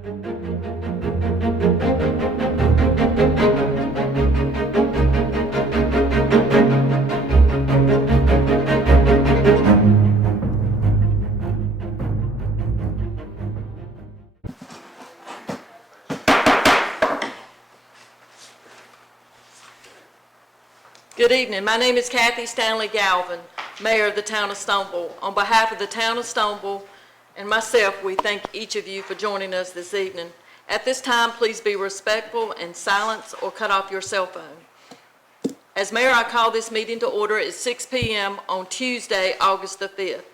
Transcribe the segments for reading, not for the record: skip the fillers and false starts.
Good evening. My name is Kathy Stanley Galvin, Mayor of the Town of Stoneville. On behalf of the Town of Stoneville and myself, we thank each of you for joining us this evening. At this time, please be respectful and silence or cut off your cell phone. As Mayor, I call this meeting to order at 6 p.m. on Tuesday, August the 5th.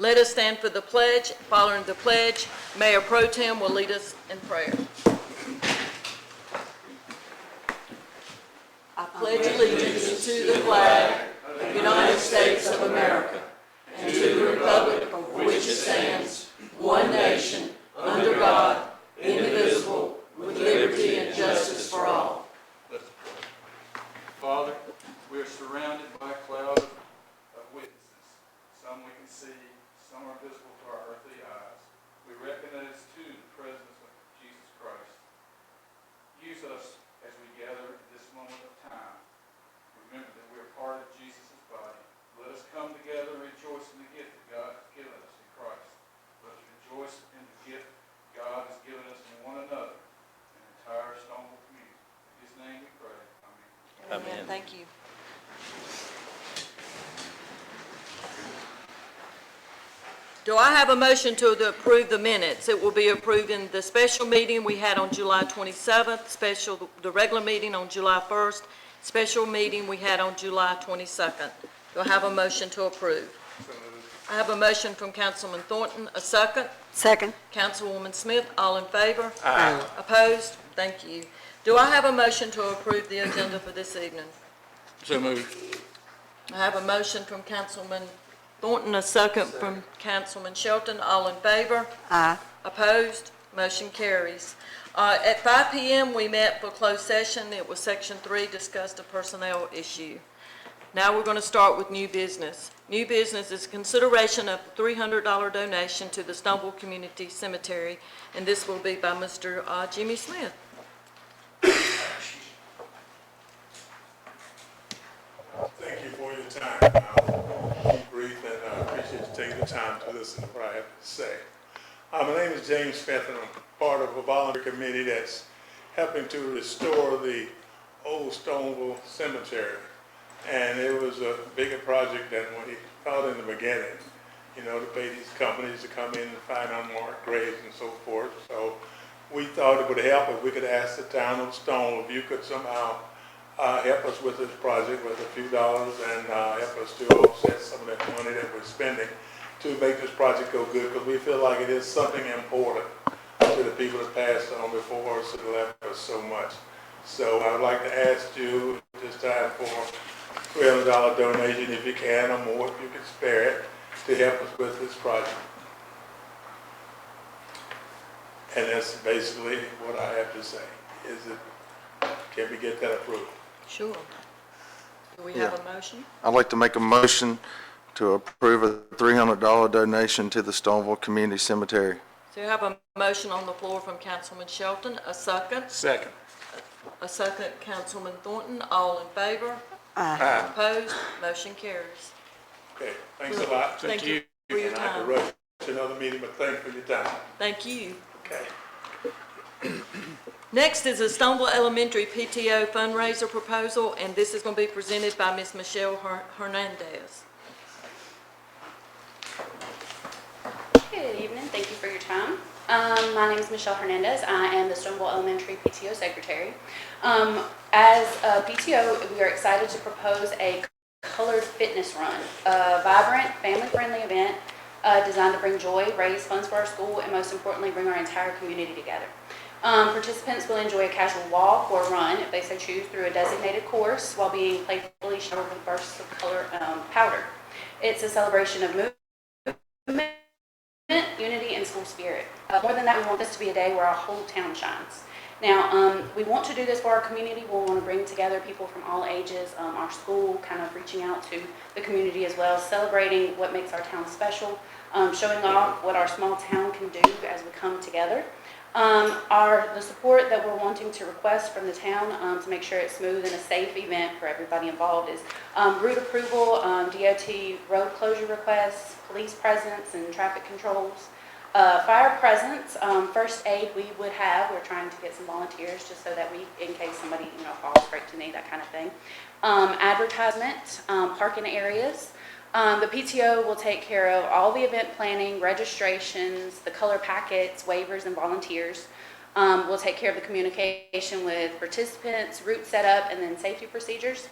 Let us stand for the pledge. Following the pledge, Mayor Pro Tem will lead us in prayer. I pledge allegiance to the flag of the United States of America and to the republic for which it stands, one nation, under God, indivisible, with liberty and justice for all. Let's pray. Father, we are surrounded by a cloud of witnesses. Some we can see, some are visible to our earthly eyes. We recognize, too, the presence of Jesus Christ. Use us as we gather in this moment of time. Remember that we are part of Jesus' body. Let us come together and rejoice in the gift that God has given us in Christ. Let us rejoice in the gift God has given us in one another, an entire Stoneville community. In His name we pray. Amen. Amen. Thank you. Do I have a motion to approve the minutes? It will be approved in the special meeting we had on July 27th, the regular meeting on July 1st, special meeting we had on July 22nd. Do I have a motion to approve? I have a motion from Councilman Thornton. A second? Second. Councilwoman Smith. All in favor? Aye. Opposed? Thank you. Do I have a motion to approve the agenda for this evening? So moved. I have a motion from Councilman Thornton, a second from Councilman Shelton. All in favor? Aye. Opposed? Motion carries. At 5 p.m. we met for closed session. It was Section 3, discussed a personnel issue. Now we're going to start with new business. New business is consideration of a $300 donation to the Stoneville Community Cemetery, and this will be by Mr. Jimmy Smith. Thank you for your time. I'll be brief, and I appreciate you taking the time to listen to what I have to say. My name is James Smith, and I'm part of a volunteer committee that's helping to restore the old Stoneville Cemetery. And it was a bigger project than what he thought in the beginning, you know, to pay these companies to come in and find unmarked graves and so forth. So we thought it would help if we could ask the town of Stoneville if you could somehow help us with this project with a few dollars and help us to offset some of that money that we're spending to make this project go good, because we feel like it is something important to the people that passed on before us that left us so much. So I would like to ask you this time for $300 donation if you can, or more if you can spare it, to help us with this project. And that's basically what I have to say. Can we get that approved? Sure. Do we have a motion? I'd like to make a motion to approve a $300 donation to the Stoneville Community Cemetery. So you have a motion on the floor from Councilman Shelton. A second? Second. A second, Councilman Thornton. All in favor? Aye. Opposed? Motion carries. Okay, thanks a lot. Thank you for your And I have to time. rush to another meeting, but thanks for your time. Thank you. Okay. Next is the Stoneville Elementary PTO fundraiser proposal, and this is going to be presented by Ms. Michelle Hernandez. Good evening. Thank you for your time. My name is Michelle Hernandez. I am the Stoneville Elementary PTO Secretary. As a PTO, we are excited to propose a colored fitness run, a vibrant, family-friendly event designed to bring joy, raise funds for our school, and most importantly, bring our entire community together. Participants will enjoy a casual walk or run, if they so choose, through a designated course while being playfully showered with bursts of color powder. It's a celebration of movement, unity, and school spirit. More than that, we want this to be a day where our whole town shines. Now, we want to do this for our community. We'll want to bring together people from all ages, our school, kind of reaching out to the community as well, celebrating what makes our town special, showing off what our small town can do as we come together. The support that we're wanting to request from the town to make sure it's smooth and a safe event for everybody involved is route approval, DOT road closure requests, police presence and traffic controls, fire presence, first aid we're trying to get some volunteers just so that in case somebody, falls, breaks a knee, that kind of thing. Advertisement, parking areas. The PTO will take care of all the event planning, registrations, the color packets, waivers, and volunteers. We'll take care of the communication with participants, route setup, and then safety procedures.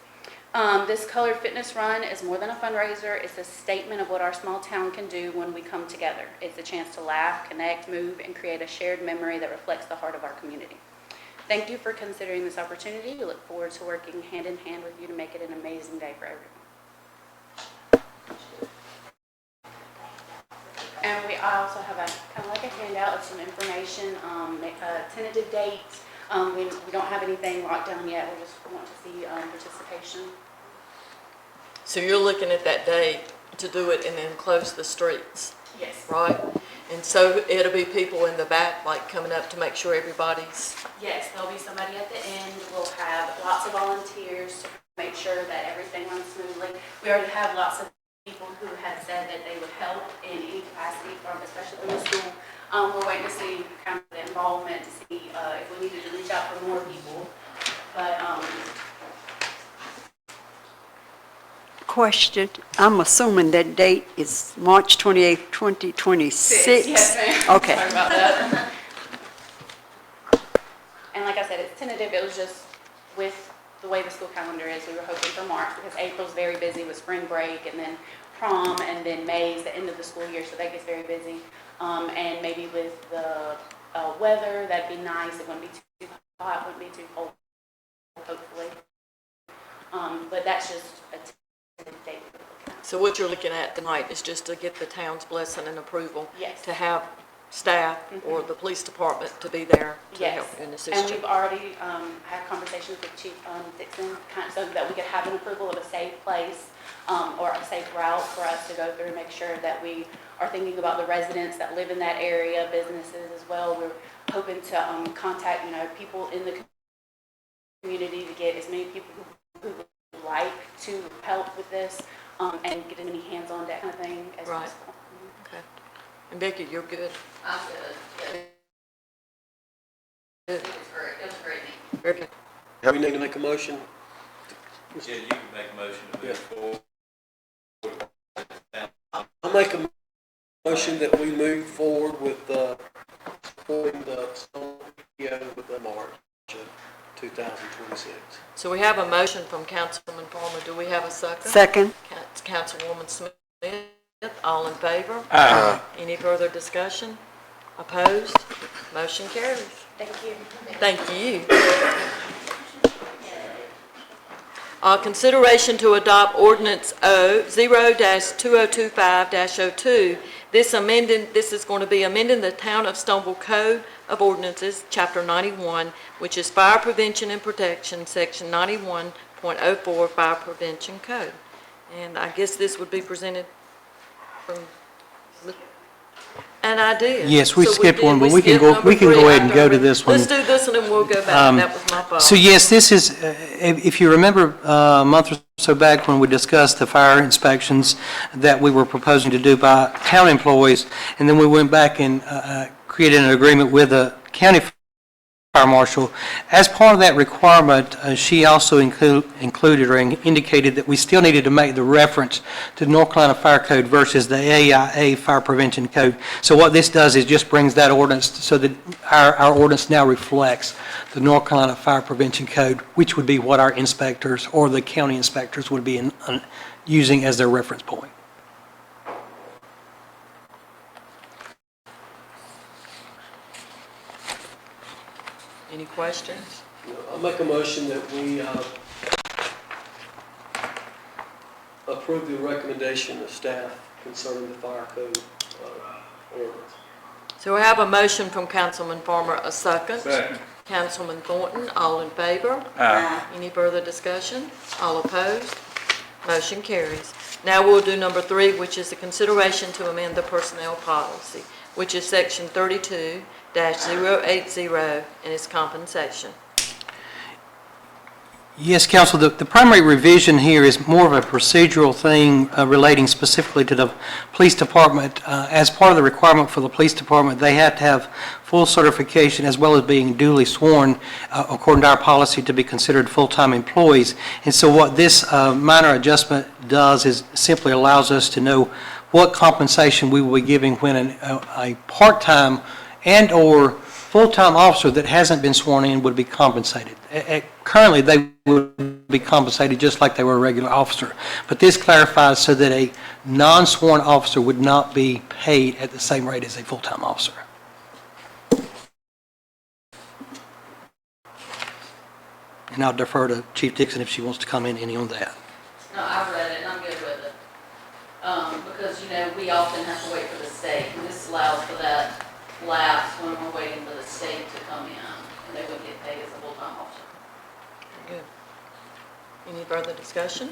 This colored fitness run is more than a fundraiser. It's a statement of what our small town can do when we come together. It's a chance to laugh, connect, move, and create a shared memory that reflects the heart of our community. Thank you for considering this opportunity. We look forward to working hand in hand with you to make it an amazing day for everyone. And I also have a handout of some information, tentative dates. We don't have anything locked down yet. We just want to see participation. So you're looking at that day to do it and then close the streets, Yes. right? And so it'll be people in the back, like coming up to make sure everybody's, Yes, there'll be somebody at the end. We'll have lots of volunteers to make sure that everything runs smoothly. We already have lots of people who have said that they would help in any capacity, especially from the school. We're waiting to see kind of the involvement to see if we needed to reach out for more people. But Question, I'm assuming that date is March 28th, 2026? Yes, ma'am. Okay. Sorry about that. And like I said, it's tentative. It was just with the way the school calendar is, we were hoping for March because April's very busy with spring break and then prom, and then May's the end of the school year, so that gets very busy. And maybe with the weather, that'd be nice. It wouldn't be too hot, wouldn't be too cold, hopefully. But that's just a tentative date we're looking at. so what you're looking at tonight is just to get the town's blessing and approval. Yes. To have staff or the police department to be there to Yes, help and assist and you. we've already had conversations with Chief Dixon, so that we could have an approval of a safe place or a safe route for us to go through, make sure that we are thinking about the residents that live in that area, businesses as well. We're hoping to contact, people in the community to get as many people who would like to help with this and get as many hands-on that kind of thing as Right. possible. Okay. And Becky, you're good. I'm good. Good. It was great. It was a great meeting. Very good. We need to make a motion. Yeah, you can make a motion to move forward. I'll make a motion that we move forward with supporting the Stoneville PTO with the March of 2026. So we have a motion from Councilman Palmer. Do we have a second? Second. Councilwoman Smith, all in favor? Aye. Any further discussion? Opposed? Motion carries. Thank you. Thank you. Consideration to adopt Ordinance 0-2025-02. This is going to be amending the Town of Stoneville Code of Ordinances, Chapter 91, which is Fire Prevention and Protection, Section 91.04 Fire Prevention Code. And I guess this would be presented from, and I did. Yes, we So skipped did. one, but we can skipped go number ahead and 3 go to after. this one. Let's do this one and we'll go back. That was my fault. So yes, this is, if you remember a month or so back when we discussed the fire inspections that we were proposing to do by town employees, and then we went back and created an agreement with the county fire marshal. As part of that requirement, she also included or indicated that we still needed to make the reference to the North Carolina Fire Code versus the AIA Fire Prevention Code. So what this does is just brings that ordinance so that our ordinance now reflects the North Carolina Fire Prevention Code, which would be what our inspectors or the county inspectors would be using as their reference point. Any questions? I'll make a motion that we approve the recommendation of staff concerning the fire code ordinance. So we have a motion from Councilman Farmer, a second. Second. Councilman Thornton, all in favor? Any further discussion? All opposed? Motion carries. Now we'll do number 3, which is the consideration to amend the personnel policy. which is Section 32-080, and its compensation. Yes, Council, the primary revision here is more of a procedural thing relating specifically to the police department. As part of the requirement for the police department, they have to have full certification as well as being duly sworn, according to our policy, to be considered full-time employees. And so what this minor adjustment does is simply allows us to know what compensation we will be giving when a part-time and/or full-time officer that hasn't been sworn in would be compensated. Currently, they would be compensated just like they were a regular officer. But this clarifies so that a non-sworn officer would not be paid at the same rate as a full-time officer. And I'll defer to Chief Dixon if she wants to comment any on that. No, I've read it and I'm good with it. Because, we often have to wait for the state, and this allows for that lapse when we're waiting for the state to come in, and they would get paid as a full-time officer. Good. Any further discussion?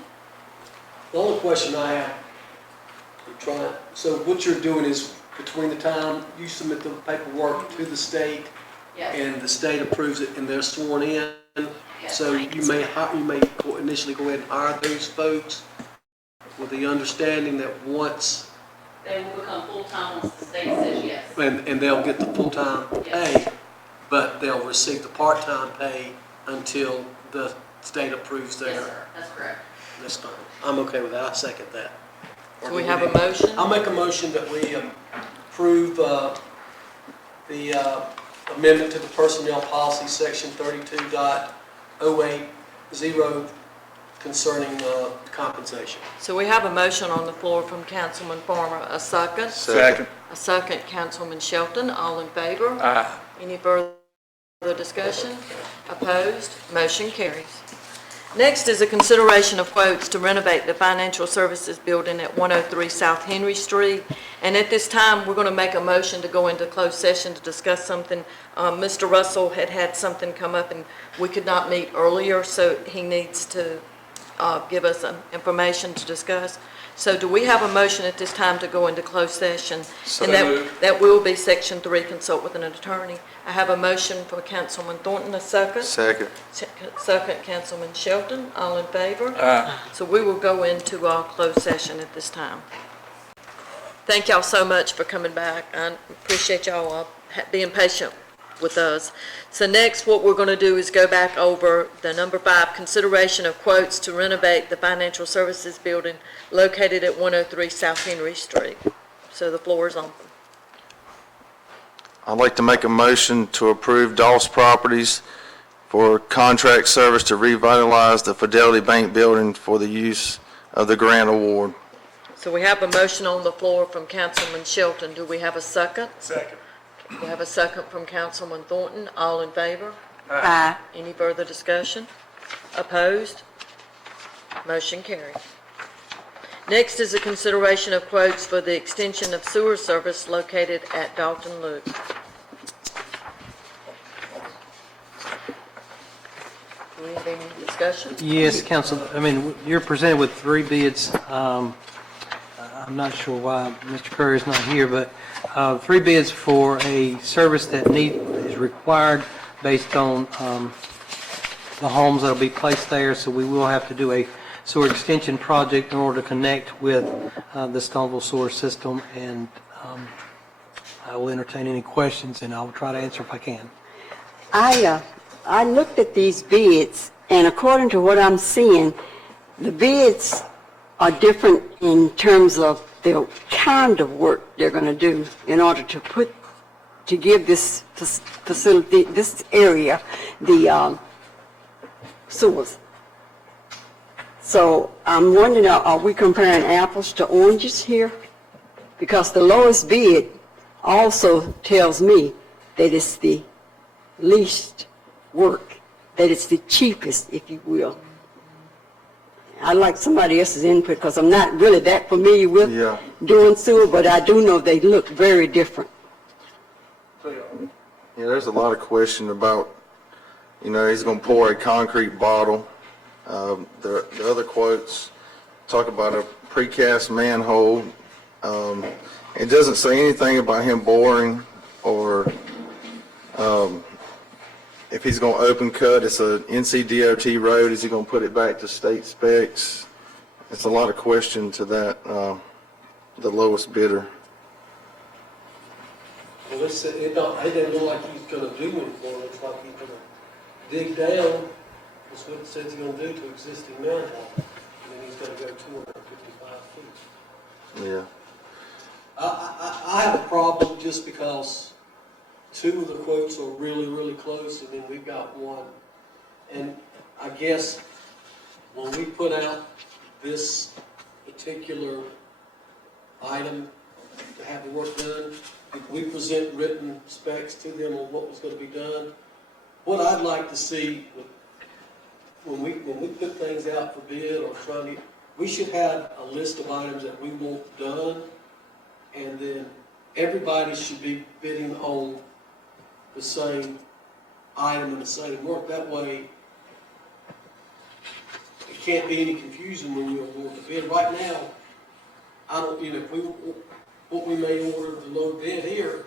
The only question I have, so what you're doing is between the time you submit the paperwork to the state Yes. and the state approves it and they're sworn in, Yes. so you may initially go ahead and hire those folks with the understanding that once, They will become full-time once the state says yes. and they'll get the full-time pay, but they'll receive the part-time pay until the state approves Yes, their, sir, that's correct. that's fine. I'm okay with that, I second that. Do we have a motion? I'll make a motion that we approve the amendment to the personnel policy, section 32.080, concerning compensation. So we have a motion on the floor from Councilman Farmer. A second? Second. A second, Councilman Shelton. All in favor? Aye. Any further discussion? Opposed? Motion carries. Next is a consideration of quotes to renovate the Financial Services Building at 103 South Henry Street. And at this time, we're going to make a motion to go into closed session to discuss something. Mr. Russell had something come up and we could not meet earlier, so he needs to give us some information to discuss. So do we have a motion at this time to go into closed session? So And moved. that will be Section 3, consult with an attorney. I have a motion for Councilman Thornton, a second. Second. Second, Councilman Shelton. All in favor? Aye. So we will go into our closed session at this time. Thank y'all so much for coming back. I appreciate y'all being patient with us. So next, what we're going to do is go back over the number 5, consideration of quotes to renovate the Financial Services Building located at 103 South Henry Street. So the floor is open. I'd like to make a motion to approve Doss Properties for contract service to revitalize the Fidelity Bank building for the use of the grant award. So we have a motion on the floor from Councilman Shelton. Do we have a second? Second. We have a second from Councilman Thornton. All in favor? Aye. Any further discussion? Opposed? Motion carries. Next is a consideration of quotes for the extension of sewer service located at Dalton Loop. Do we have any discussion? Yes, Council, you're presented with 3 bids. I'm not sure why Mr. Curry is not here, but 3 bids for a service that is required based on the homes that will be placed there, so we will have to do a sewer extension project in order to connect with the Stoneville sewer system, and I will entertain any questions, and I will try to answer if I can. I looked at these bids, and according to what I'm seeing, the bids are different in terms of the kind of work they're going to do in order to give this facility, this area, the sewers. So I'm wondering, are we comparing apples to oranges here? Because the lowest bid also tells me that it's the least work, that it's the cheapest, if you will. I'd like somebody else's input because I'm not really that familiar with doing sewer, but I do know they look very different. Yeah, there's a lot of question about, he's going to pour a concrete bottle. The other quotes talk about a precast manhole. It doesn't say anything about him boring or if he's going to open cut. It's a NCDOT road. Is he going to put it back to state specs? It's a lot of question to that, the lowest bidder. Well, it doesn't look like he's gonna do anything. It looks like he's gonna dig down. That's what it says he's gonna do to existing manhole. And then he's gonna go 255 feet. Yeah. I have a problem just because two of the quotes are really, really close, and then we've got one. And I guess when we put out this particular item to have the work done, if we present written specs to them on what was going to be done, what I'd like to see when we put things out for bid or trying to, we should have a list of items that we want done, and then everybody should be bidding on the same item and the same work. That way, it can't be any confusion when you award the bid. Right now, I don't, what we may order the low bid here,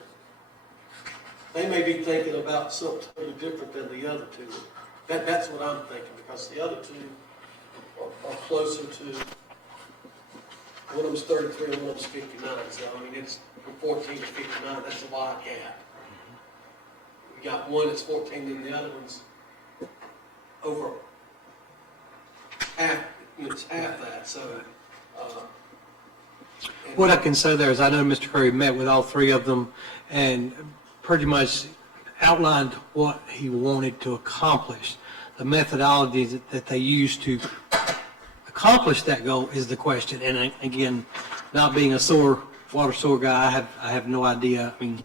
they may be thinking about something totally different than the other two. That's what I'm thinking, because the other two are closer to, one of them's 33 and one of them's 59. So, I mean, it's from 14 to 59, that's a wide gap. We got one that's 14 and the other one's over half, it's half that, so. What I can say there is I know Mr. Curry met with all three of them and pretty much outlined what he wanted to accomplish. The methodology that they use to accomplish that goal is the question. And again, not being a water sewer guy, I have no idea. I mean,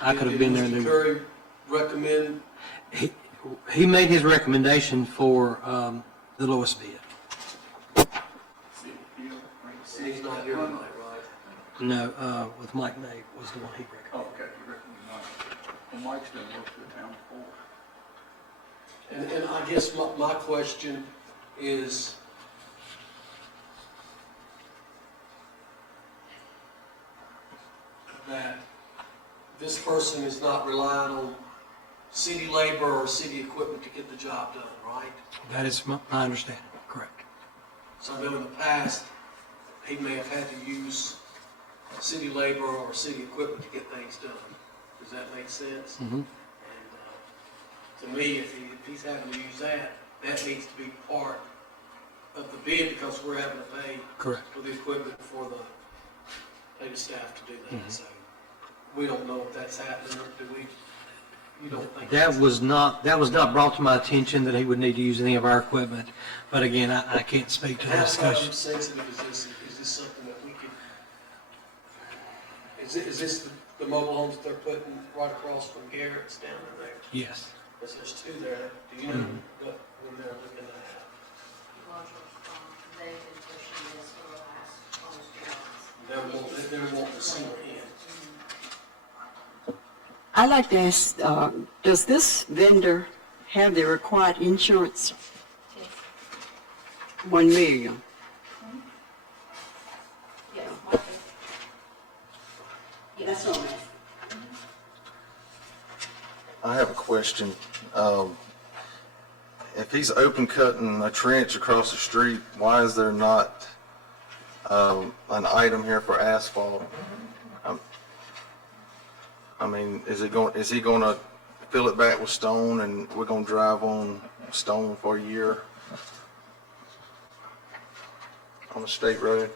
I could have been there. Did Mr. Curry recommend? He made his recommendation for the lowest bid. He's not here tonight, right? No, with Mike Nate was the one he recommended. Oh, okay, you recommend Mike. Well, Mike's done work for the town before. And I guess my question is, that this person is not relying on city labor or city equipment to get the job done, right? That is my understanding, correct. So I know in the past, he may have had to use city labor or city equipment to get things done. Does that make sense? Mm-hmm. And to me, if he's having to use that, that needs to be part of the bid, because we're having to pay Correct. for the equipment for pay the staff to do that. Mm-hmm. So we don't know if that's happening, or do we? You don't think That was not brought to my attention that he would need to use any of our equipment. But again, I can't speak to the How discussion. sensitive is this? Is this something that we could? Is this the mobile homes that they're putting right across from Garrett's down in there? Yes. Because there's two there. Do you know what when they're looking at? They're wanting to see her in. I'd like to ask, does this vendor have the required insurance? 1 million. Yes. Yeah, that's what I'm asking. I have a question. If he's open cutting a trench across the street, why is there not an item here for asphalt? I mean, is he going to fill it back with stone and we're going to drive on stone for a year on a state road?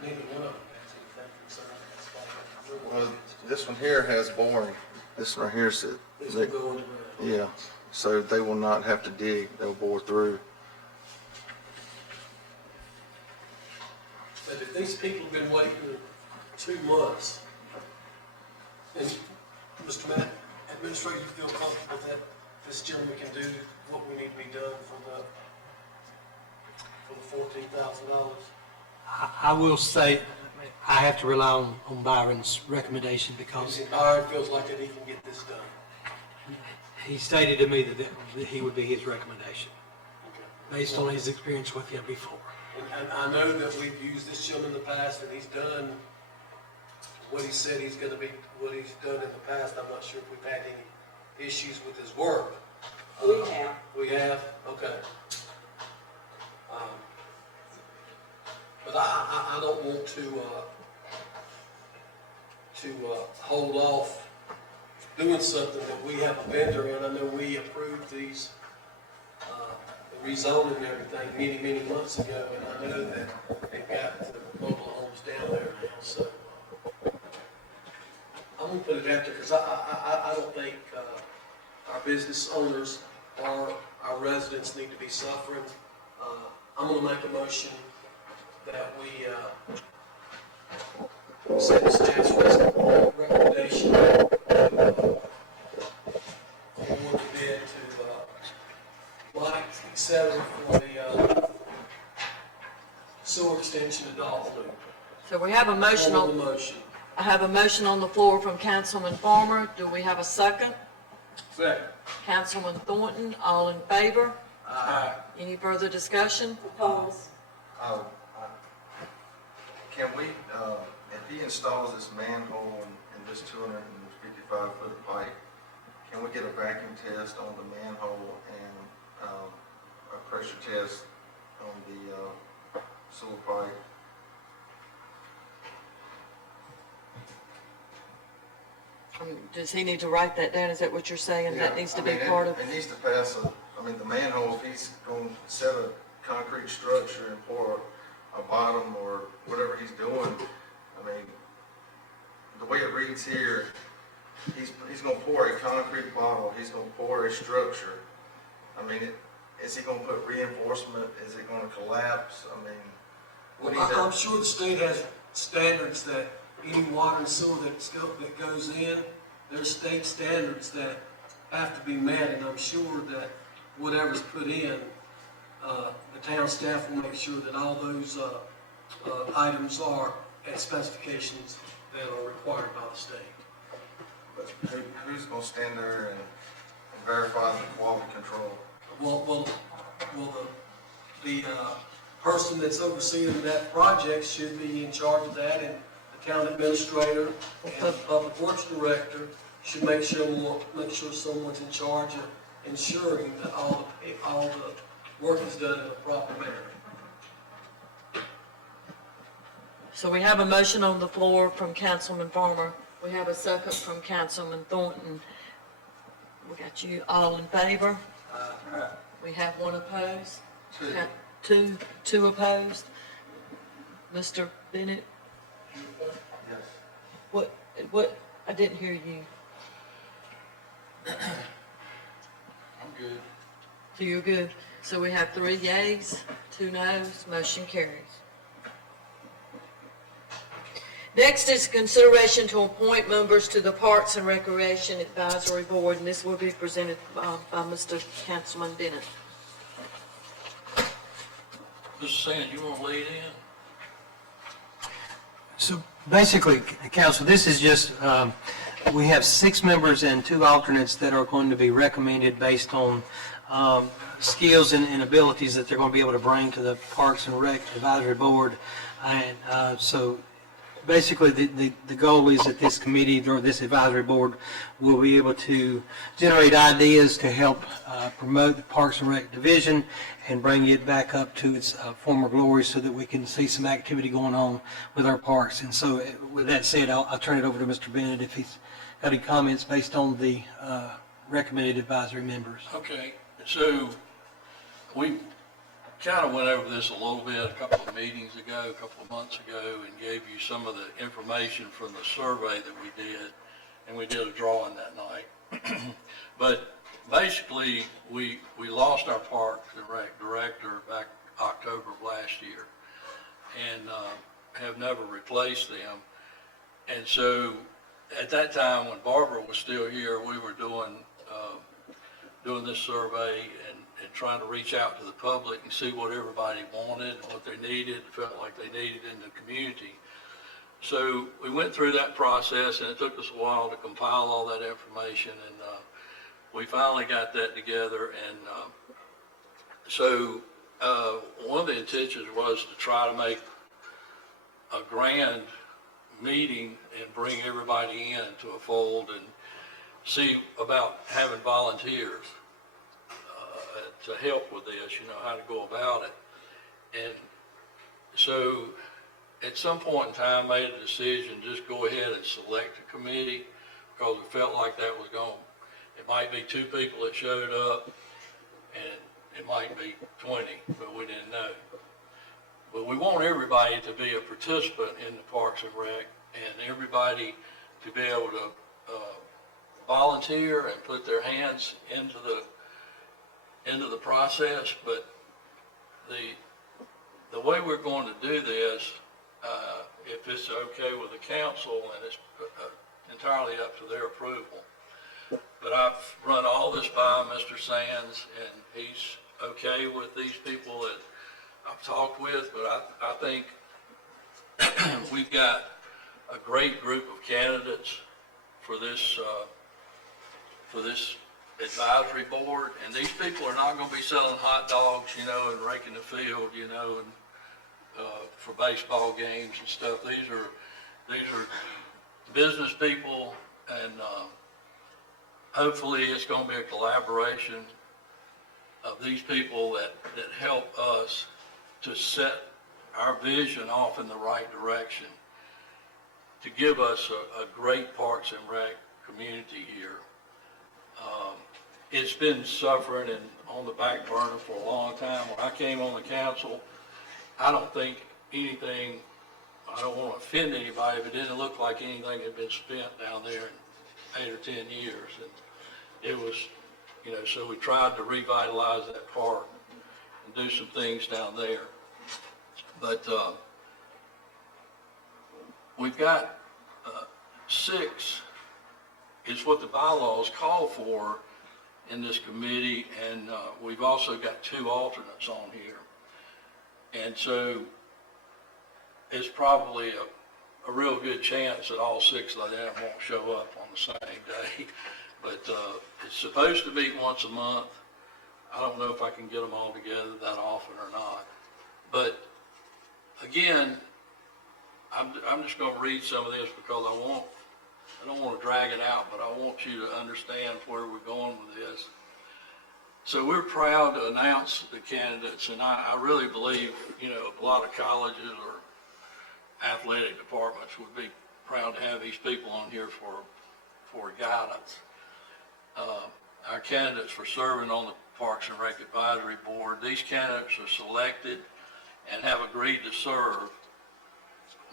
Neither one of them has anything concerning asphalt. Well, this one here has boring. This one right here is it. This will go in the ground. Yeah, so they will not have to dig, they'll bore through. But if these people have been waiting 2 months, and Mr. Matt, Administrator, you feel comfortable that this gentleman can do what we need to be done for the $14,000? I will say, I have to rely on Byron's recommendation because Byron feels like that he can get this done. he stated to me that he would be his recommendation, Okay. based on his experience with him before. And I know that we've used this gentleman in the past, and he's done what he said he's gonna be, what he's done in the past. I'm not sure if we've had any issues with his work. We have. We have? Okay. But I don't want to hold off doing something that we have a vendor in. I know we approved these, the rezoning and everything many months ago, and I know that they've got the mobile homes down there now, so. I'm gonna put it out there, because I don't think, our business owners or our residents need to be suffering. I'm gonna make a motion that we send the staff's recommendation award the bid to Mike, etc. for the sewer extension to Dalton Loop. So we have a motion Form of on, the motion. I have a motion on the floor from Councilman Farmer. Do we have a second? Second. Councilman Thornton, all in favor? Aye. Any further discussion? Oppose. Can we, if he installs this manhole and this 255-foot pipe, can we get a vacuum test on the manhole and a pressure test on the sewer pipe? Does he need to write that down? Is that what you're saying? That needs to be part of? It needs to pass the manhole, if he's going to set a concrete structure and pour a bottom or whatever he's doing, I mean, the way it reads here, he's going to pour a concrete bottle, he's going to pour a structure. I mean, is he going to put reinforcement? Is it going to collapse? I mean, we need I'm to, sure the state has standards that any water and sewer that goes in, there's state standards that have to be met, and I'm sure that whatever's put in, the town staff will make sure that all those items are at specifications that are required by the state. but who's going to stand there and verify the quality control? Well, the person that's overseeing that project should be in charge of that, and the town administrator and the public works director should make sure someone's in charge of ensuring that all the work is done in a proper manner. So we have a motion on the floor from Councilman Farmer. We have a second from Councilman Thornton. We got you all in favor? We have one opposed? Two opposed? Mr. Bennett? Yes. What, I didn't hear you. I'm good. So you're good. So we have 3 yeas, 2 noes, motion carries. Next is consideration to appoint members to the Parks and Recreation Advisory Board, and this will be presented by Mr. Councilman Bennett. Mr. Sand, you want to lead in? So basically, council, this is just, we have 6 members and 2 alternates that are going to be recommended based on skills and abilities that they're going to be able to bring to the Parks and Rec Advisory Board. And so basically, the goal is that this committee or this advisory board will be able to generate ideas to help promote the Parks and Rec division and bring it back up to its former glory so that we can see some activity going on with our parks. And so with that said, I'll turn it over to Mr. Bennett if he's got any comments based on the recommended advisory members. Okay, so we kind of went over this a little bit a couple of meetings ago, a couple of months ago, and gave you some of the information from the survey that we did, and we did a drawing that night. But basically, we lost our Parks and Rec director back October of last year, and have never replaced them. And so, at that time, when Barbara was still here, we were doing this survey and trying to reach out to the public and see what everybody wanted, what they needed, felt like they needed in the community. So we went through that process, and it took us a while to compile all that information, and we finally got that together. And so one of the intentions was to try to make a grand meeting and bring everybody in to a fold and see about having volunteers to help with this, how to go about it. And so at some point in time, made a decision, just go ahead and select a committee, because we felt like that was going. It might be 2 people that showed up, and it might be 20, but we didn't know. But we want everybody to be a participant in the Parks and Rec, and everybody to be able to volunteer and put their hands into the process. But the way we're going to do this, if it's okay with the council, and it's entirely up to their approval. But I've run all this by Mr. Sands, and he's okay with these people that I've talked with. But I think we've got a great group of candidates for this advisory board, and these people are not going to be selling hot dogs, and raking the field, and for baseball games and stuff. These are business people, and hopefully it's going to be a collaboration of these people that help us to set our vision off in the right direction, to give us a great Parks and Rec community here. It's been suffering and on the back burner for a long time. When I came on the council, I don't think anything, I don't want to offend anybody, but it didn't look like anything had been spent down there in 8 or 10 years. And it was, so we tried to revitalize that park and do some things down there. But we've got 6 is what the bylaws call for in this committee, and we've also got 2 alternates on here. And so it's probably a real good chance that all 6 of them won't show up on the same day. But it's supposed to meet once a month. I don't know if I can get them all together that often or not. But again, I'm just going to read some of this because I don't want to drag it out, but I want you to understand where we're going with this. So we're proud to announce the candidates, and I really believe, a lot of colleges or athletic departments would be proud to have these people on here for guidance. Our candidates for serving on the Parks and Rec Advisory Board, these candidates are selected and have agreed to serve.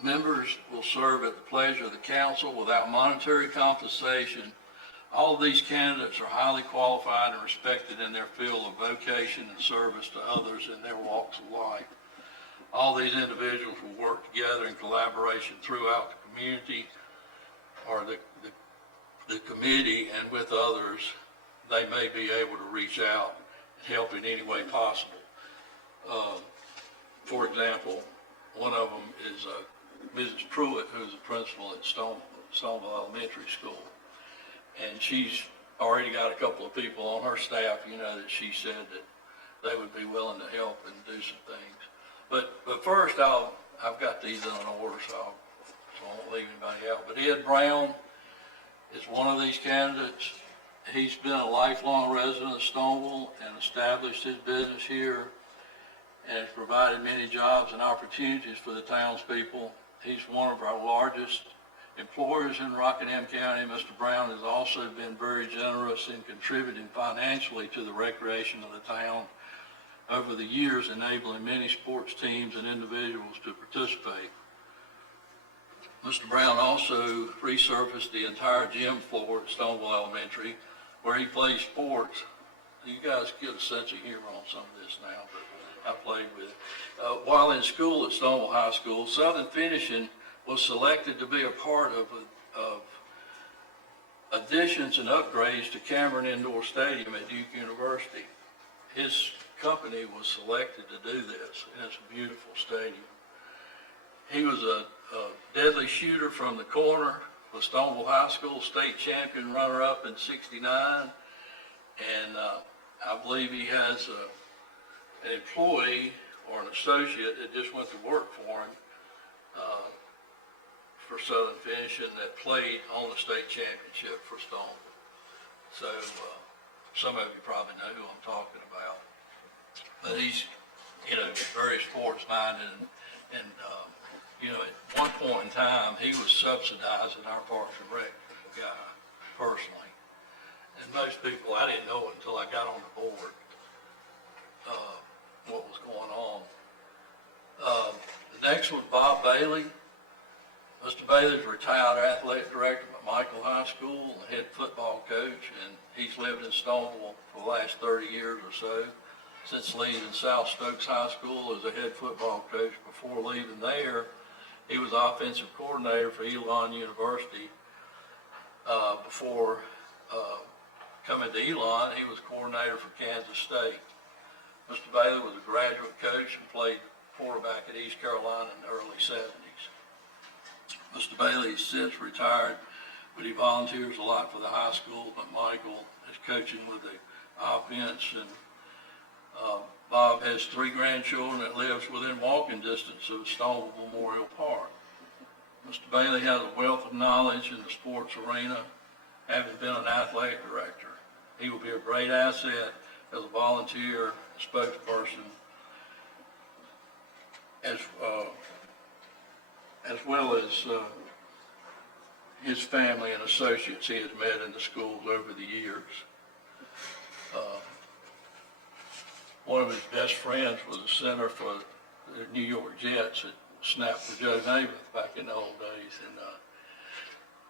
Members will serve at the pleasure of the council without monetary compensation. All of these candidates are highly qualified and respected in their field of vocation and service to others in their walks of life. All these individuals will work together in collaboration throughout the community or the committee, and with others, they may be able to reach out and help in any way possible. For example, one of them is Mrs. Pruitt, who's a principal at Stoneville Elementary School. And she's already got a couple of people on her staff, that she said that they would be willing to help and do some things. But first, I've got these in order, so I won't leave anybody out. But Ed Brown is one of these candidates. He's been a lifelong resident of Stoneville and established his business here and has provided many jobs and opportunities for the townspeople. He's one of our largest employers in Rockingham County. Mr. Brown has also been very generous in contributing financially to the recreation of the town over the years, enabling many sports teams and individuals to participate. Mr. Brown also resurfaced the entire gym floor at Stoneville Elementary, where he plays sports. You guys get a sense of humor on some of this now, but I played with it. While in school at Stoneville High School, Southern Finishing was selected to be a part of additions and upgrades to Cameron Indoor Stadium at Duke University. His company was selected to do this, and it's a beautiful stadium. He was deadly shooter from the corner for Stoneville High School, state champion, runner-up in '69. And I believe he has an employee or an associate that just went to work for him for Southern Finishing that played on the state championship for Stoneville. So some of you probably know who I'm talking about. But he's, very sports-minded and at one point in time, he was subsidizing our Parks and Rec guy personally. And most people, I didn't know it until I got on the board, what was going on. The next was Bob Bailey. Mr. Bailey's a retired athletic director at Michael High School, the head football coach, and he's lived in Stoneville for the last 30 years or so, since leaving South Stokes High School as a head football coach. Before leaving there, he was offensive coordinator for Elon University. Before coming to Elon, he was coordinator for Kansas State. Mr. Bailey was a graduate coach and played quarterback at East Carolina in the early 70s. Mr. Bailey has since retired, but he volunteers a lot for the high school. But Michael is coaching with the offense, and Bob has 3 grandchildren that lives within walking distance of Stoneville Memorial Park. Mr. Bailey has a wealth of knowledge in the sports arena, having been an athletic director. He will be a great asset as a volunteer spokesperson, as well as his family and associates he has met in the schools over the years. One of his best friends was a center for the New York Jets that snapped for Joe Namath back in the old days, and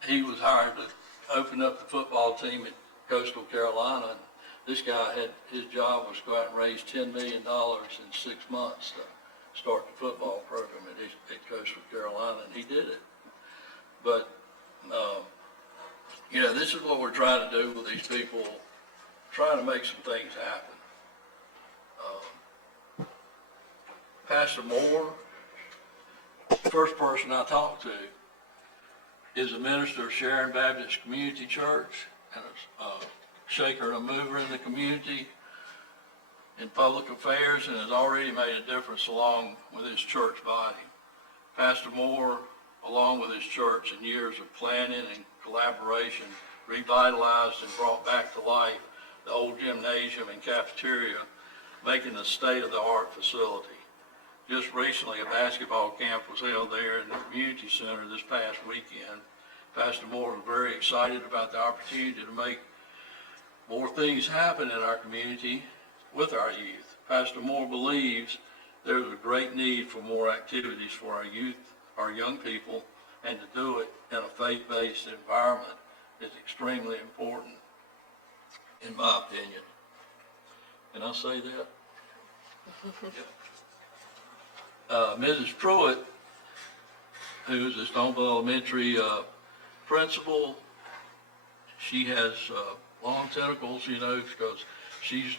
he was hired to open up the football team at Coastal Carolina. And this guy his job was to go out and raise $10 million in 6 months to start the football program at Coastal Carolina, and he did it. But, this is what we're trying to do with these people, trying to make some things happen. Pastor Moore, the first person I talked to, is a minister of Sharon Baptist Community Church and a shaker and a mover in the community in public affairs, and has already made a difference along with his church body. Pastor Moore, along with his church and years of planning and collaboration, revitalized and brought back to life the old gymnasium and cafeteria, making a state-of-the-art facility. Just recently, a basketball camp was held there in the community center this past weekend. Pastor Moore was very excited about the opportunity to make more things happen in our community with our youth. Pastor Moore believes there's a great need for more activities for our youth, our young people, and to do it in a faith-based environment is extremely important, in my opinion. Can I say that? Mrs. Pruitt, who's the Stoneville Elementary principal, she has long tentacles, because she's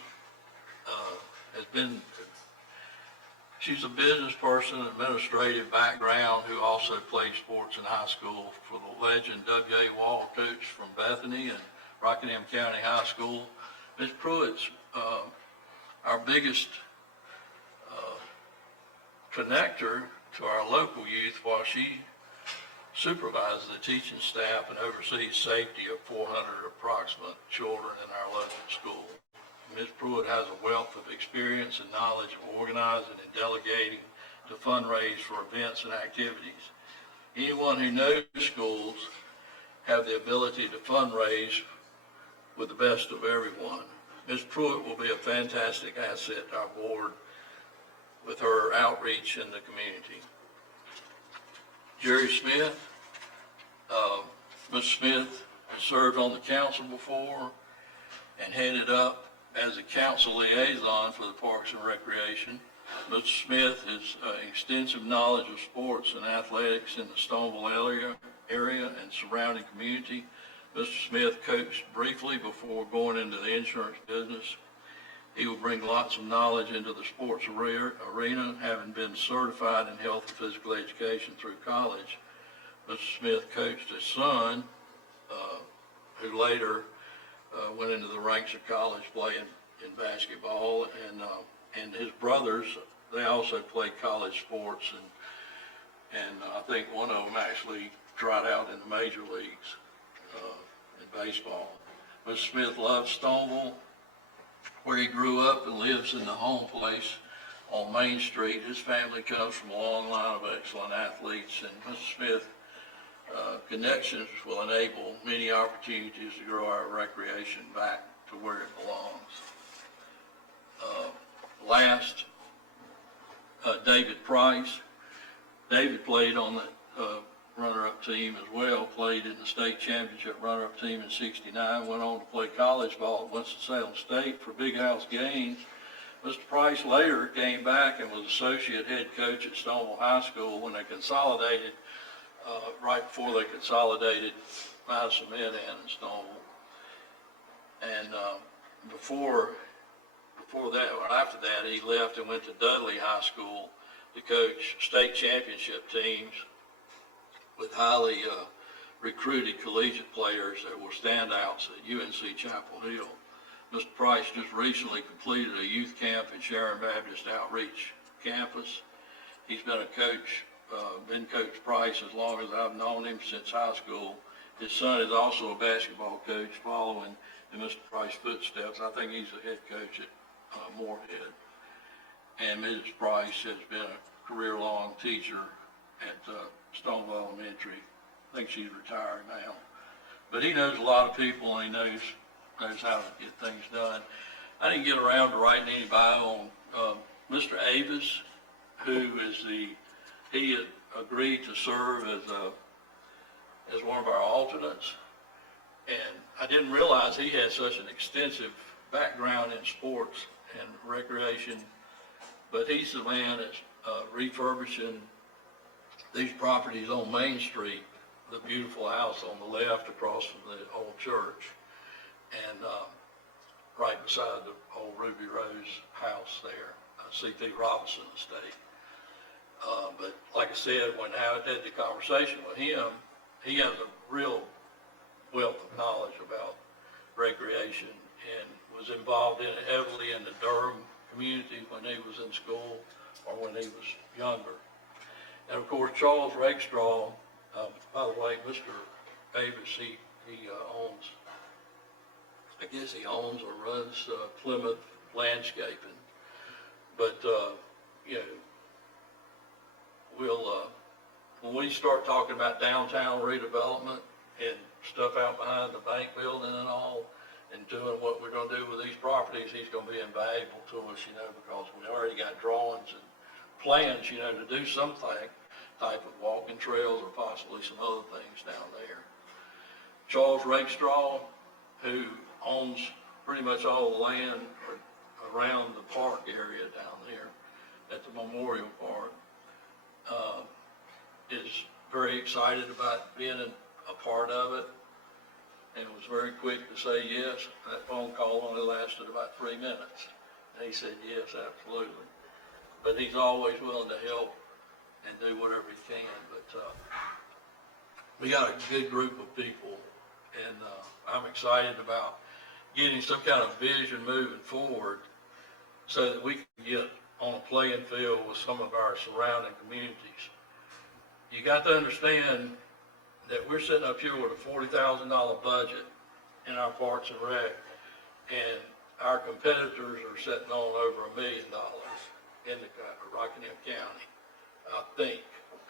she's a business person, administrative background, who also played sports in high school for the legend W.A. Wall coach from Bethany and Rockingham County High School. Ms. Pruitt's our biggest connector to our local youth, while she supervises the teaching staff and oversees safety of 400 approximate children in our local school. Ms. Pruitt has a wealth of experience and knowledge of organizing and delegating to fundraise for events and activities. Anyone who knows schools have the ability to fundraise with the best of everyone. Ms. Pruitt will be a fantastic asset to our board with her outreach in the community. Jerry Smith. Mr. Smith has served on the council before and headed up as a council liaison for the Parks and Recreation. Mr. Smith has extensive knowledge of sports and athletics in the Stoneville area and surrounding community. Mr. Smith coached briefly before going into the insurance business. He will bring lots of knowledge into the sports arena, having been certified in health and physical education through college. Mr. Smith coached his son, who later went into the ranks of college playing in basketball, and his brothers, they also played college sports, and I think one of them actually tried out in the major leagues in baseball. Mr. Smith loves Stoneville, where he grew up and lives in the home place on Main Street. His family comes from a long line of excellent athletes, and Mr. Smith connections will enable many opportunities to grow our recreation back to where it belongs. Last, David Price. David played on the runner-up team as well, played in the state championship runner-up team in '69, went on to play college ball at Winston-Salem State for Big House Gaines. Mr. Price later came back and was associate head coach at Stoneville High School when they consolidated, right before they consolidated Madison Med and Stoneville. And before that, or after that, he left and went to Dudley High School to coach state championship teams with highly recruited collegiate players that were standouts at UNC Chapel Hill. Mr. Price just recently completed a youth camp in Sharon Baptist Outreach Campus. He's been a coach, been Coach Price as long as I've known him, since high school. His son is also a basketball coach following in Mr. Price's footsteps. I think he's the head coach at Moorhead. And Mrs. Price has been a career-long teacher at Stoneville Elementary. I think she's retired now. But he knows a lot of people, and he knows how to get things done. I didn't get around to writing any bio on Mr. Avis, who is he had agreed to serve as one of our alternates. And I didn't realize he had such an extensive background in sports and recreation, but he's the man that's refurbishing these properties on Main Street, the beautiful house on the left across from the old church, and right beside the old Ruby Rose house there, C.T. Robinson Estate. But like I said, when Howard had the conversation with him, he has a real wealth of knowledge about recreation and was involved in it heavily in the Durham community when he was in school or when he was younger. And of course, Charles Rakestraw, by the way, Mr. Davis, he owns, I guess he owns or runs Plymouth Landscaping. But, you know, when we start talking about downtown redevelopment and stuff out behind the bank building and all, and doing what we're gonna do with these properties, he's gonna be invaluable to us, you know, because we already got drawings and plans, you know, to do something, type of walking trails or possibly some other things down there. Charles Rakestraw, who owns pretty much all the land around the park area down there at the Memorial Park, is very excited about being a part of it, and was very quick to say yes. That phone call only lasted about 3 minutes, and he said yes, absolutely. But he's always willing to help and do whatever he can. But we got a good group of people, and I'm excited about getting some kind of vision moving forward so that we can get on a playing field with some of our surrounding communities. You got to understand that we're sitting up here with a $40,000 budget in our Parks and Rec, and our competitors are sitting on over $1 million in the Rockingham County. I think,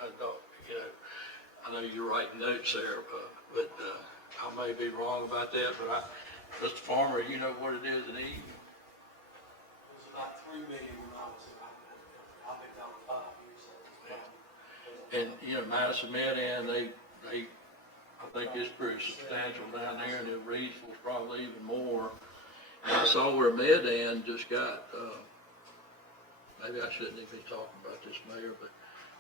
I know you're writing notes there, but I may be wrong about that, but Mr. Farmer, you know what it is in Eden? It was about $3 million when I was in, I've been down 5 years. And, you know, Madison Med, they I think it's pretty substantial down there, and the Reedsville's probably even more. And I saw where Medan just got, maybe I shouldn't even be talking about this, Mayor, but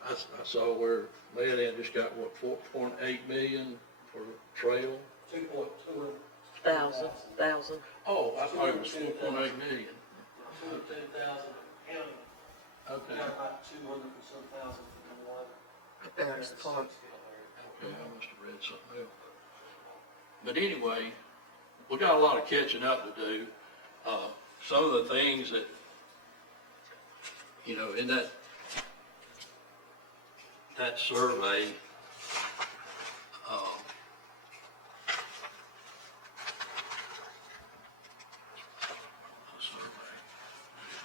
I saw where Medan just got, what, 4.8 million for trail? 2.2 thousand. Oh, I thought it was 4.8 million. 210,000 county. Okay. Got about 200 and some thousand for the one. There's the part. Okay, I must have read something else. But anyway, we got a lot of catching up to do. Some of the things that, you know, in that survey,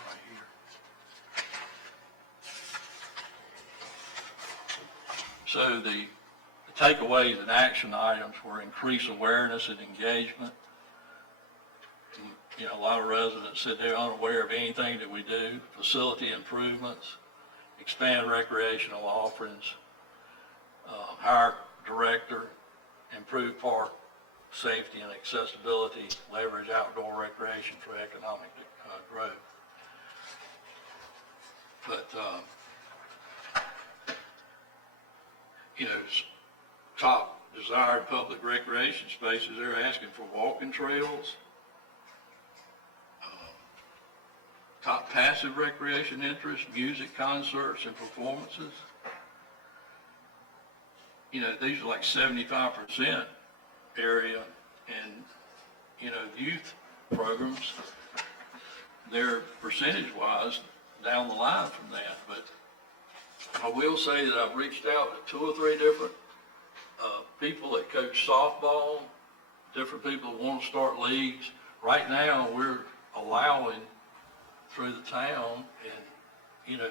right here. So the takeaways and action items were increase awareness and engagement. And, you know, a lot of residents said they're unaware of anything that we do. Facility improvements, expand recreational offerings, hire director, improve park safety and accessibility, leverage outdoor recreation for economic growth. But, you know, top desired public recreation spaces, they're asking for walking trails. Top passive recreation interests, music concerts and performances. You know, these are like 75% area, and, you know, youth programs, they're percentage-wise down the line from that. But I will say that I've reached out to 2 or 3 different people that coach softball, different people that want to start leagues. Right now, we're allowing through the town, and, you know,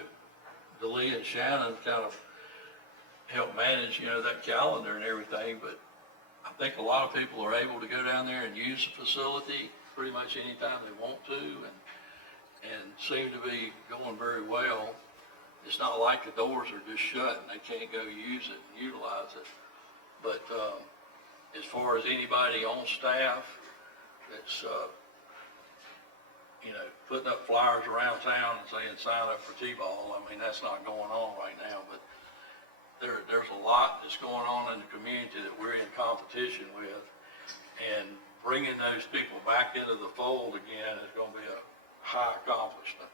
Delia and Shannon kind of help manage, you know, that calendar and everything, but I think a lot of people are able to go down there and use the facility pretty much anytime they want to, and seem to be going very well. It's not like the doors are just shut and they can't go use it and utilize it. But as far as anybody on staff that's, you know, putting up flyers around town and saying sign up for T-ball, I mean, that's not going on right now. But there's a lot that's going on in the community that we're in competition with, and bringing those people back into the fold again is going to be a high accomplishment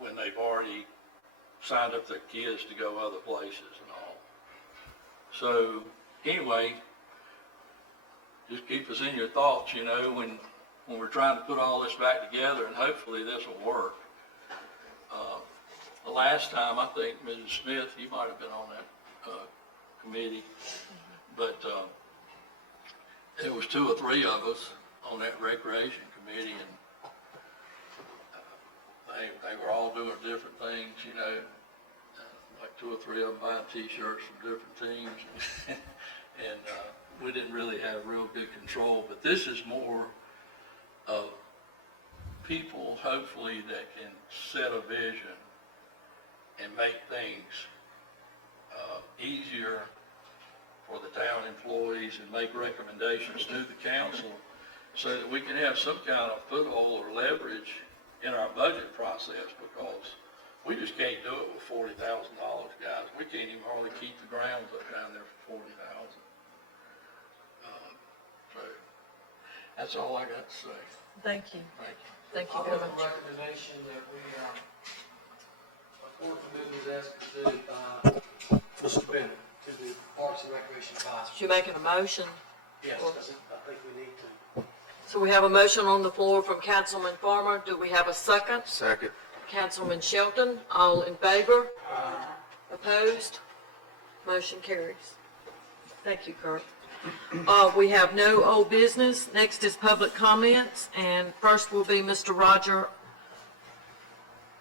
when they've already signed up their kids to go other places and all. So anyway, just keep us in your thoughts, you know, when we're trying to put all this back together, and hopefully this will work. The last time, I think, Mrs. Smith, you might have been on that committee, but there was 2 or 3 of us on that recreation committee, and they were all doing different things, you know, like 2 or 3 of them buying T-shirts from different teams, and we didn't really have real good control. But this is more of people, hopefully, that can set a vision and make things easier for the town employees, and make recommendations to the council so that we can have some kind of foothold or leverage in our budget process, because we just can't do it with $40,000, guys. We can't even hardly keep the grounds up down there for $40,000. So that's all I got to say. Thank you. Thank you. Thank you I very make a much. recommendation that we, a board committee was asked to do by Mr. Bennett to the Parks and Recreation Advisory. You making a motion? Yes, because I think we need to. So we have a motion on the floor from Councilman Farmer. Do we have a second? Second. Councilman Shelton, all in favor? Opposed? Motion carries. Thank you, Kurt. We have no old business. Next is public comments, and first will be Mr. Roger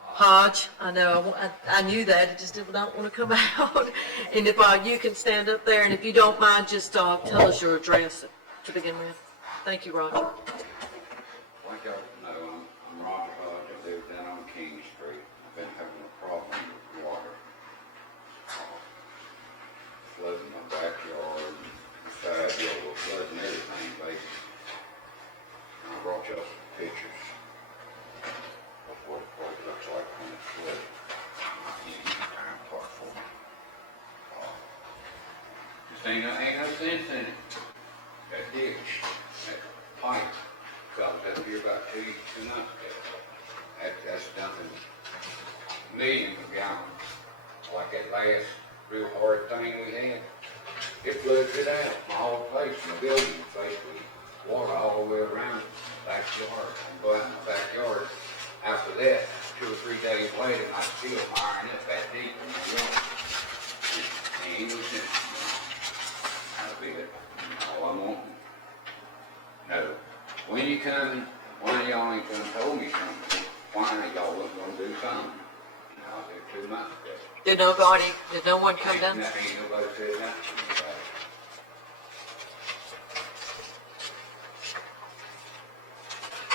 Hodge. I know, I knew that, it just did not want to come out. And if you can stand up there, and if you don't mind, just tell us your address to begin with. Thank you, Roger. Like y'all know, I'm Roger Hodge. I live down on King Street. I've been having a problem with water. Flooding my backyard, the side yard, flooding everything, basically. I brought y'all some pictures of what it looks like when it's flooded. Time apart for me. This ain't no sense in it. That ditch, that pipe, got up here about 2 months ago. that's dumping millions of gallons. Like that last real hard thing we had, it floods it out, my whole place, my building, basically, water all the way around the backyard, and go out in the backyard. After that, 2 or 3 days later, I still iron up that deep in the water. And he was in, that'll be it, all I'm wanting. No, when you coming, why y'all ain't gonna tell me something? Why y'all wasn't gonna do something? And I was there 2 months ago. Did no one come down? Ain't nobody said nothing about it.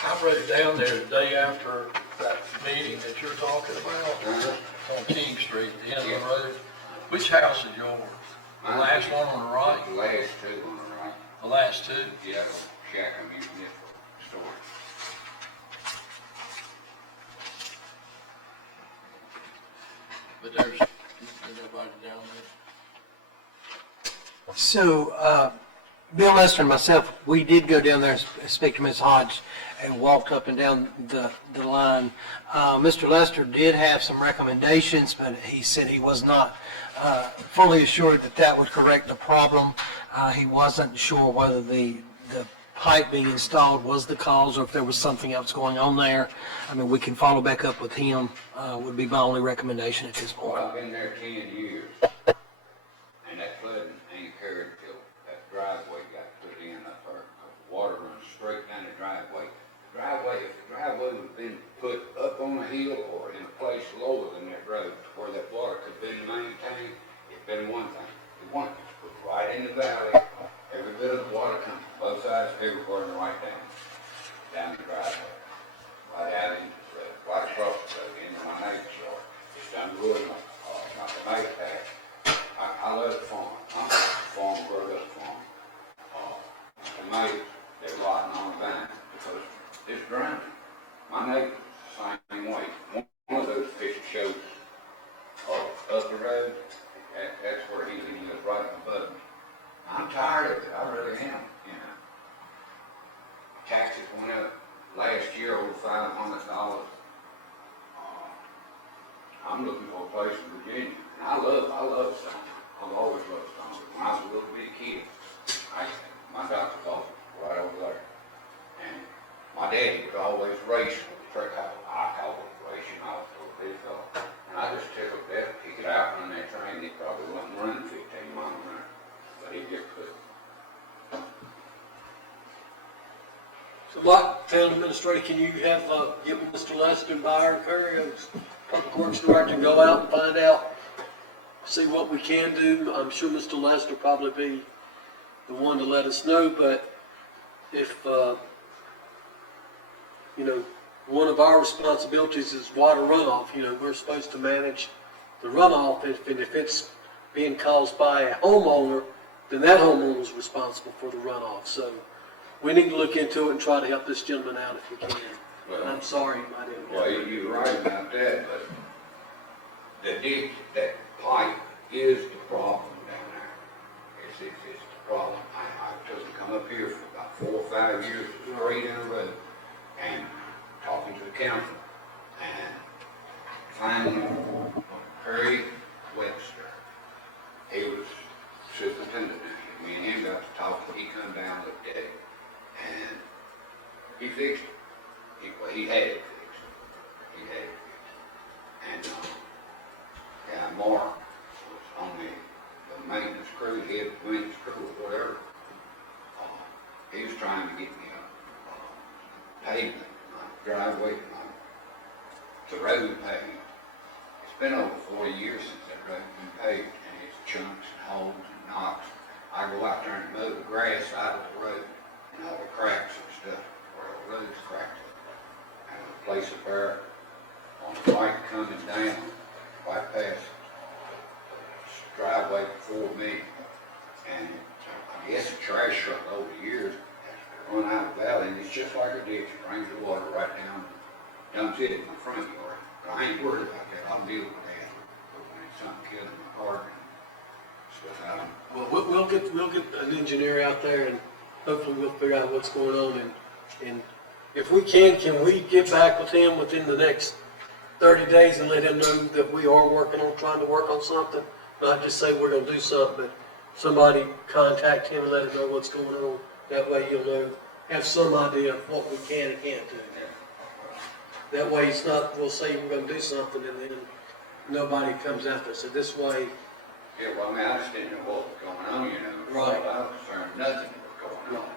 I rode down there the day after that meeting that you're talking about, on King Street, the end of the road. Which house is yours? The last one on the right? The last 2 on the right. The last 2? Yeah, shack I'm using it for storage. But there's nobody down there. So, Bill Lester and myself, we did go down there and speak to Ms. Hodge and walked up and down the line. Mr. Lester did have some recommendations, but he said he was not fully assured that that would correct the problem. He wasn't sure whether the pipe being installed was the cause or if there was something else going on there. I mean, we can follow back up with him, would be my only recommendation at this Well, point. I've been there 10 years, and that flooding ain't occurred until that driveway got put in up there. The water runs straight down the driveway. If the driveway would have been put up on a hill or in a place lower than that road where that water could have been maintained, it'd been one thing. It wasn't. It was right in the valley. Every bit of the water comes from both sides, everywhere, and right down the driveway. Right out into the road, right across the road, into my neighbor's yard. It's done good, my tomato patch. I love the farm. I'm a farm, grown up farm. Tomatoes, they're rotting on the vine because it's drowning. My neighbor's the same way. One of those pictures shows up the road. That's where he lives, right above me. I'm tired of it. I really am. You know, taxes went up last year over $500. I'm looking for a place in Virginia, and I love Stoneville. I've always loved Stoneville. When I was a little bitty kid, my doctor's office was right over there, and my daddy would always race with the truck. I call it racing. I was a little bitty fella, and I just took up that, he could outrun that train. He probably wasn't running 15 miles an hour, but he just couldn't. So, Mike, Town Administrator, can you have, give Mr. Lester and Byron Curry, as Public Works Director, go out and find out, see what we can do? I'm sure Mr. Lester will probably be the one to let us know, but if, you know, one of our responsibilities is water runoff. You know, we're supposed to manage the runoff, and if it's being caused by a homeowner, then that homeowner is responsible for the runoff. So we need to look into it and try to help this gentleman out if we can. Well, And I'm sorry, I didn't. Well, you're right about that, but the ditch, that pipe is the problem down there. It's the problem. I took to come up here for about 4 or 5 years, straight in a row, and talking to the council, and finally, Perry Webster, he was superintendent. Me and him got to talking. He come down, looked at it, and he fixed it. He had it fixed. He had it fixed. And guy Mark was on the maintenance crew, head maintenance crew or whatever. He was trying to get me a pavement, driveway, the road paved. It's been over 40 years since that road's been paved, and it's chunks and holes and knocks. I go out there and mow the grass out of the road and all the cracks and stuff where the road's cracked. And a place up there on the right coming down, right past the driveway before me. And I guess the trash truck over the years has run out of the valley, and it's just like a ditch. It brings the water right down, dumps it in my front yard. But I ain't worried about that. I'll deal with that. But when it's something killing my garden, stuff out of Well, we'll get an engineer out there, and hopefully we'll figure out what's going on. And if we can we get back with him within the next 30 days and let him know that we are working on, trying to work on something? Not just say we're gonna do something, but somebody contact him and let him know what's going on. That way he'll know, have some idea of what we can and can't do. That way it's not, we'll say we're gonna do something and then nobody comes after us. So this way, Yeah, well, I mean, I just didn't know what was going on, you know. Right. I was concerned nothing was going on.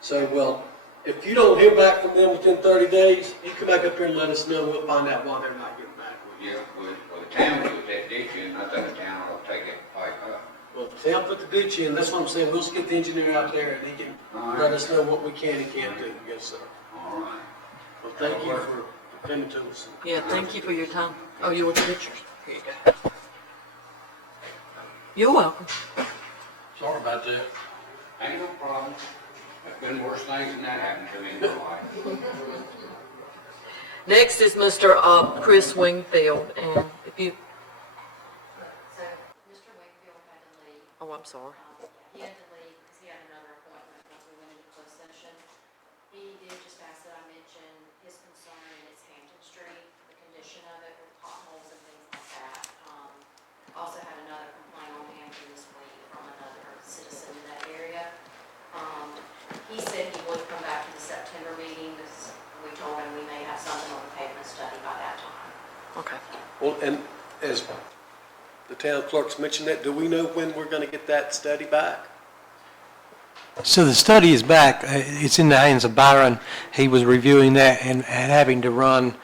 so, well, if you don't hear back from them within 30 days, you come back up here and let us know. We'll find out why they're not getting back with you. Yeah, well, the town was that ditch in, I think the town will take it pipe up. Well, if the town put the ditch in, that's what I'm saying. We'll just get the engineer out there and he can let us know what we can and can't do. Yes, sir. All right. Well, thank you for coming to us. Yeah, thank you for your time. Oh, you want the pictures? Here you go. You're welcome. Sorry about that. Ain't no problem. There's been worse things than that happened to me in my life. Next is Mr. Chris Wingfield, and if you, So, Mr. Wakefield had to leave. oh, I'm sorry. He had to leave because he had another appointment once we went into closed session. He did just ask that I mention his concern, and it's Hampton Street, the condition of it with potholes and things like that. Also had another complaint on Hampton this week from another citizen in that area. He said he would come back to the September meeting because we told him we may have something on the pavement study by that time. Okay. Well, and as the town clerk's mentioned that, do we know when we're gonna get that study back? So the study is back. It's in the hands of Byron. He was reviewing that and having to run,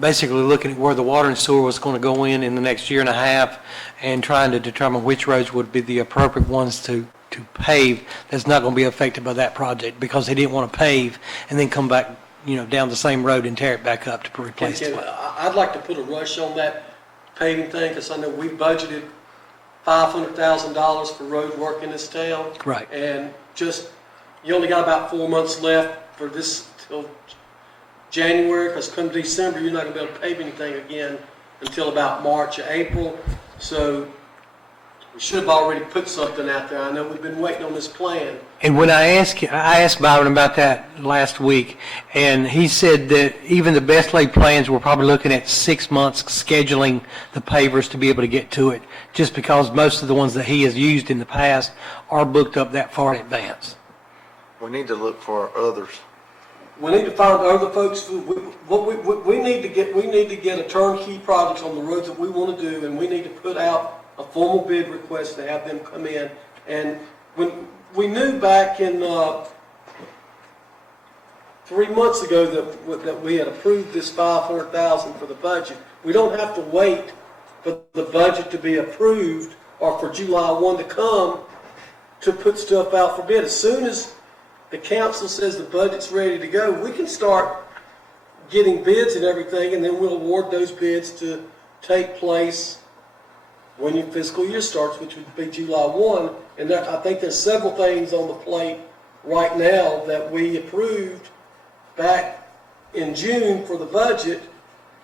basically looking at where the water and sewer was going to go in the next year and a half and trying to determine which roads would be the appropriate ones to pave that's not going to be affected by that project, because he didn't want to pave and then come back, down the same road and tear it back up to replace it. I'd like to put a rush on that paving thing, because I know we budgeted $500,000 for road work in this town. Right. And you only got about 4 months left for this till January, because come December, you're not gonna be able to pave anything again until about March or April. So we should have already put something out there. I know we've been waiting on this plan. And when I asked Byron about that last week, and he said that even the best laid plans, we're probably looking at 6 months scheduling the pavers to be able to get to it, just because most of the ones that he has used in the past are booked up that far in advance. We need to look for others. We need to find other folks, we need to get a turnkey project on the roads that we want to do, and we need to put out a formal bid request to have them come in. And when we knew back in 3 months ago that we had approved this $500,000 for the budget, we don't have to wait for the budget to be approved or for July 1 to come to put stuff out for bid. As soon as the council says the budget's ready to go, we can start getting bids and everything, and then we'll award those bids to take place when your fiscal year starts, which would be July 1. And I think there's several things on the plate right now that we approved back in June for the budget.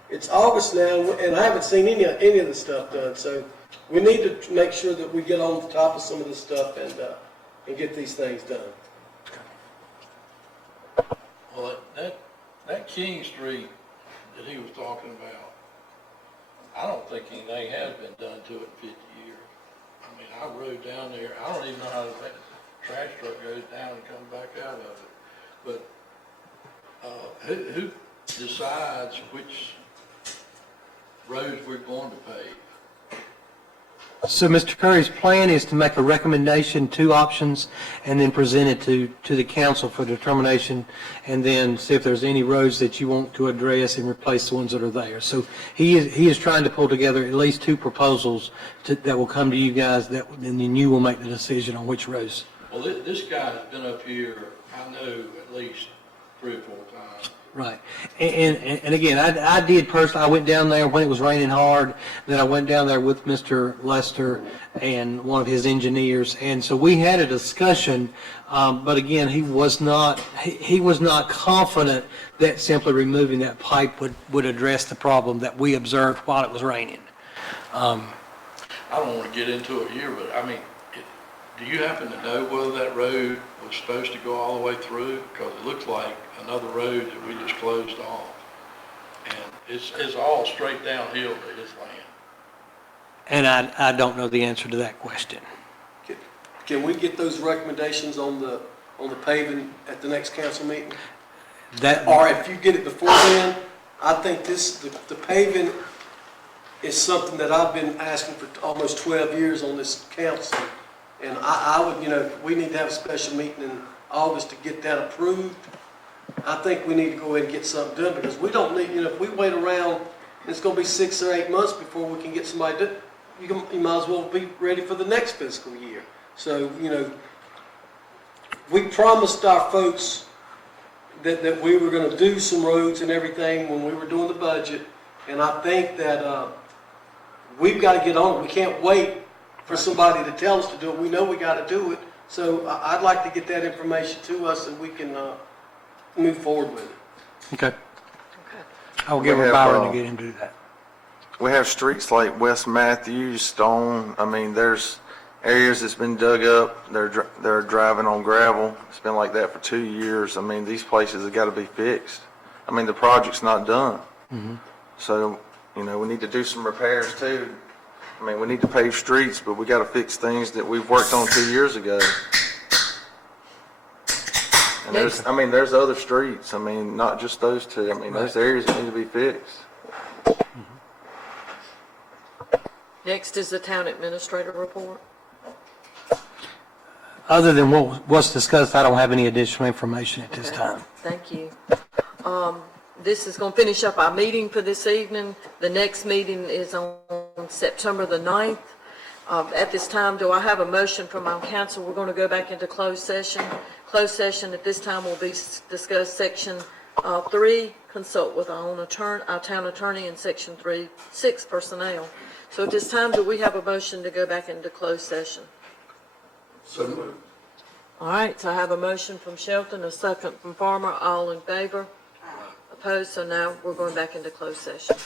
It's August now, and I haven't seen any of the stuff done. So we need to make sure that we get on top of some of this stuff and get these things done. Well, that King Street that he was talking about, I don't think anything has been done to it in 50 years. I mean, I rode down there, I don't even know how the trash truck goes down and comes back out of it. But who decides which roads we're going to pave? So Mr. Curry's plan is to make a recommendation, 2 options, and then present it to the council for determination, and then see if there's any roads that you want to address and replace the ones that are there. So he is trying to pull together at least 2 proposals that will come to you guys, and then you will make the decision on which roads. Well, this guy's been up here, I know, at least 3 or 4 times. Right. And again, I did personally, I went down there when it was raining hard, then I went down there with Mr. Lester and one of his engineers, and so we had a discussion, but again, he was not confident that simply removing that pipe would address the problem that we observed while it was raining. I don't want to get into it here, but I mean, Do you happen to know whether that road was supposed to go all the way through? Because it looks like another road that we just closed off. And it's all straight downhill to his land. And I don't know the answer to that question. Can we get those recommendations on the paving at the next council meeting? That, Or if you get it before then, I think the paving is something that I've been asking for almost 12 years on this council. And I would, we need to have a special meeting in August to get that approved. I think we need to go ahead and get something done, because we don't need, if we wait around, it's gonna be 6 or 8 months before we can get somebody to, you might as well be ready for the next fiscal year. So, we promised our folks that we were gonna do some roads and everything when we were doing the budget, and I think that, we've gotta get on it. We can't wait for somebody to tell us to do it. We know we gotta do it. So I'd like to get that information to us so we can, move forward with it. okay. I'll get We with have, Byron to get him to do that. We have streets like West Matthews, Stone, I mean, there's areas that's been dug up, they're driving on gravel. It's been like that for 2 years. I mean, these places have got to be fixed. I mean, the project's not done. So, we need to do some repairs too. I mean, we need to pave streets, but we got to fix things that we've worked on 2 years ago. And there's other streets, not just those two. There's areas that need to be fixed. Next is the town administrator report. Other than what was discussed, I don't have any additional information at this time. Thank you. This is going to finish up our meeting for this evening. The next meeting is on September the 9th. At this time, do I have a motion from our council? We're going to go back into closed session. Closed session at this time will be discuss section 3, consult with our town attorney, and section 3.6 personnel. So at this time, do we have a motion to go back into closed session? So moved. All right, so I have a motion from Shelton, a second from Farmer, all in favor? Opposed, so now we're going back into closed session.